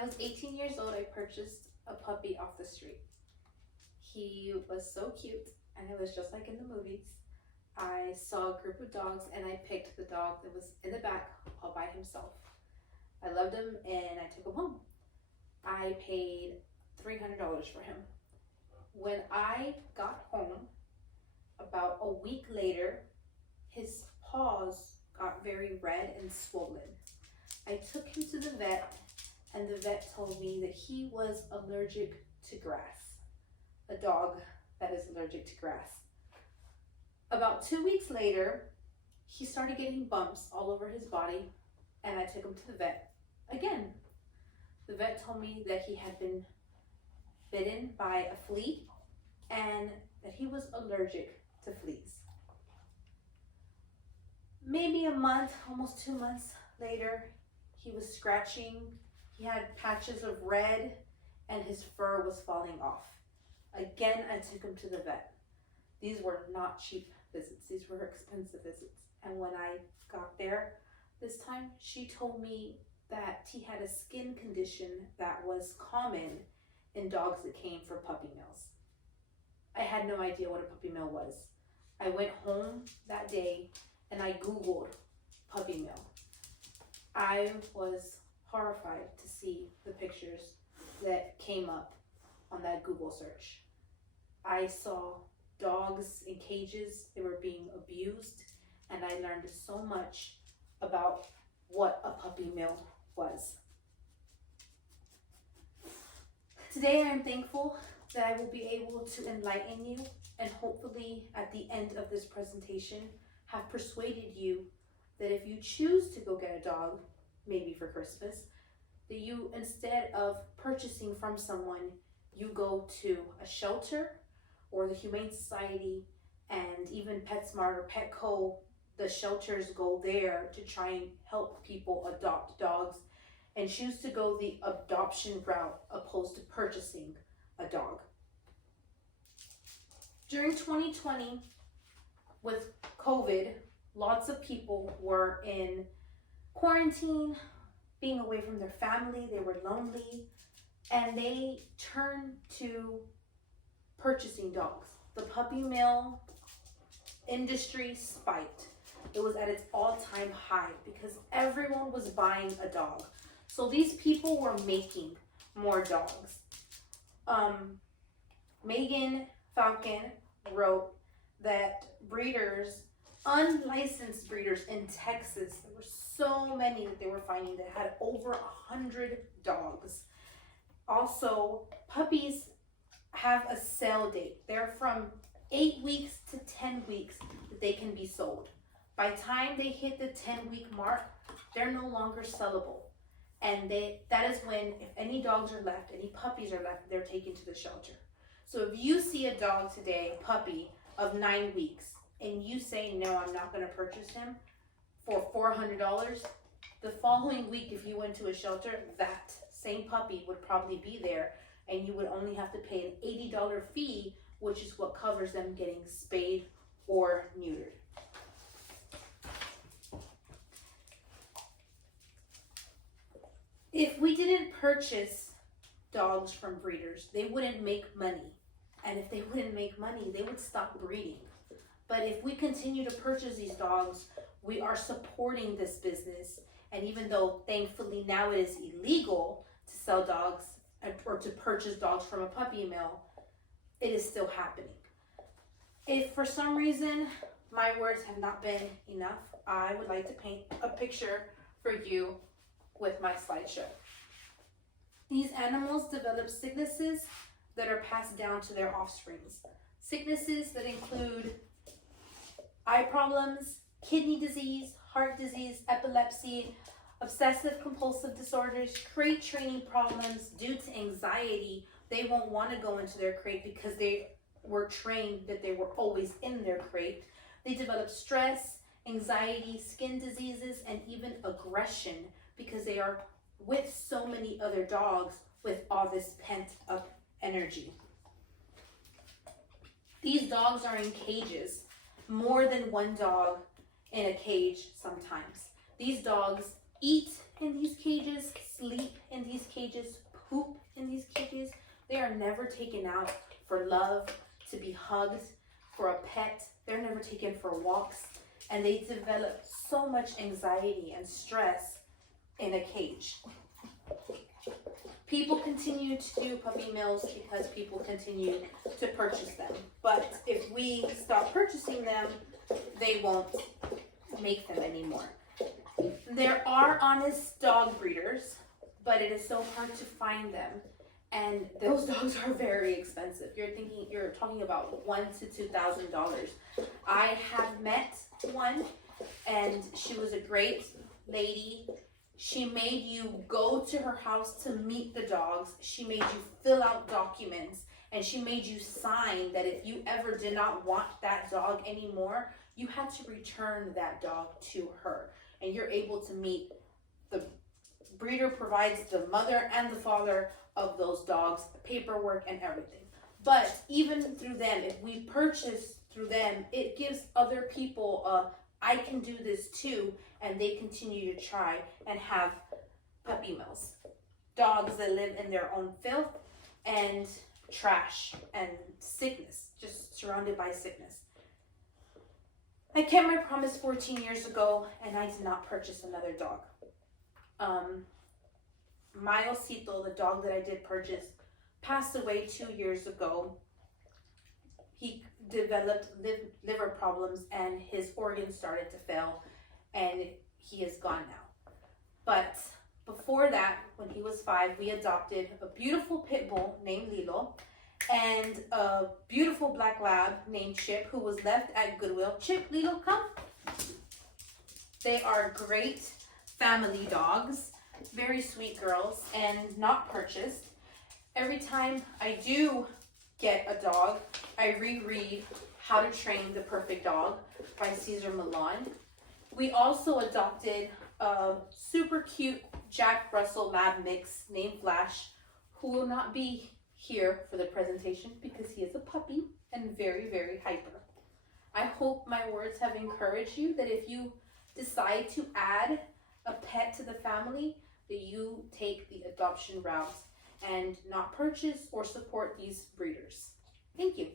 I was 18 years old, I purchased a puppy off the street. He was so cute, and it was just like in the movies. I saw a group of dogs, and I picked the dog that was in the back all by himself. I loved him, and I took him home. I paid $300 for him. When I got home, about a week later, his paws got very red and swollen. I took him to the vet, and the vet told me that he was allergic to grass. A dog that is allergic to grass. About 2 weeks later, he started getting bumps all over his body, and I took him to the vet again. The vet told me that he had been bitten by a flea and that he was allergic to fleas. Maybe a month, almost 2 months later, he was scratching. He had patches of red and his fur was falling off. Again, I took him to the vet. These were not cheap visits. These were expensive visits. And when I got there this time, she told me that he had a skin condition that was common in dogs that came for puppy mills. I had no idea what a puppy mill was. I went home that day and I Googled puppy mill. I was horrified to see the pictures that came up on that Google search. I saw dogs in cages, they were being abused, and I learned so much about what a puppy mill was. Today I am thankful that I will be able to enlighten you and hopefully at the end of this presentation have persuaded you that if you choose to go get a dog, maybe for Christmas, that you, instead of purchasing from someone, you go to a shelter or the Humane Society, and even PetSmart or Petco, the shelters go there to try and help people adopt dogs and choose to go the adoption route opposed to purchasing a dog. During 2020, with COVID, lots of people were in quarantine, being away from their family, they were lonely, and they turned to purchasing dogs. The puppy mill industry spiked. It was at its all-time high because everyone was buying a dog. So these people were making more dogs. Megan Falcon wrote that breeders, unlicensed breeders in Texas, there were so many that they were finding that had over 100 dogs. Also, puppies have a sale date. They're from 8 weeks to 10 weeks that they can be sold. By the time they hit the 10-week mark, they're no longer sellable. And that is when, if any dogs are left, any puppies are left, they're taken to the shelter. So if you see a dog today, a puppy of 9 weeks, and you say, no, I'm not going to purchase him for $400, the following week, if you went to a shelter, that same puppy would probably be there, and you would only have to pay an $80 fee, which is what covers them getting spayed or neutered. If we didn't purchase dogs from breeders, they wouldn't make money. And if they wouldn't make money, they would stop breeding. But if we continue to purchase these dogs, we are supporting this business. And even though thankfully now it is illegal to sell dogs or to purchase dogs from a puppy mill, it is still happening. If for some reason my words have not been enough, I would like to paint a picture for you with my slideshow. These animals develop sicknesses that are passed down to their offsprings. Sicknesses that include eye problems, kidney disease, heart disease, epilepsy, obsessive compulsive disorders, crate training problems due to anxiety. They won't want to go into their crate because they were trained that they were always in their crate. They develop stress, anxiety, skin diseases, and even aggression because they are with so many other dogs with all this pent up energy. These dogs are in cages, more than one dog in a cage sometimes. These dogs eat in these cages, sleep in these cages, poop in these cages. They are never taken out for love, to be hugged, for a pet. They're never taken for walks. And they develop so much anxiety and stress in a cage. People continue to do puppy mills because people continue to purchase them. But if we stop purchasing them, they won't make them anymore. There are honest dog breeders, but it is so hard to find them. And those dogs are very expensive. You're talking about $1,000 to $2,000. I have met one, and she was a great lady. She made you go to her house to meet the dogs. She made you fill out documents, and she made you sign that if you ever did not want that dog anymore, you had to return that dog to her. And you're able to meet, the breeder provides the mother and the father of those dogs, paperwork and everything. But even through them, if we purchase through them, it gives other people I can do this too, and they continue to try and have puppy mills. Dogs that live in their own filth and trash and sickness, just surrounded by sickness. I kept my promise 14 years ago, and I did not purchase another dog. Milesito, the dog that I did purchase, passed away 2 years ago. He developed liver problems, and his organs started to fail, and he is gone now. But before that, when he was 5, we adopted a beautiful pit bull named Lilo and a beautiful black lab named Chip, who was left at Goodwill. Chip, Lilo, come. They are great family dogs, very sweet girls, and not purchased. Every time I do get a dog, I reread How to Train the Perfect Dog by Cesar Millan. We also adopted a super cute Jack Russell Lab mix named Flash, who will not be here for the presentation because he is a puppy and very, very hyper. I hope my words have encouraged you that if you decide to add a pet to the family, that you take the adoption route and not purchase or support these breeders. Thank you.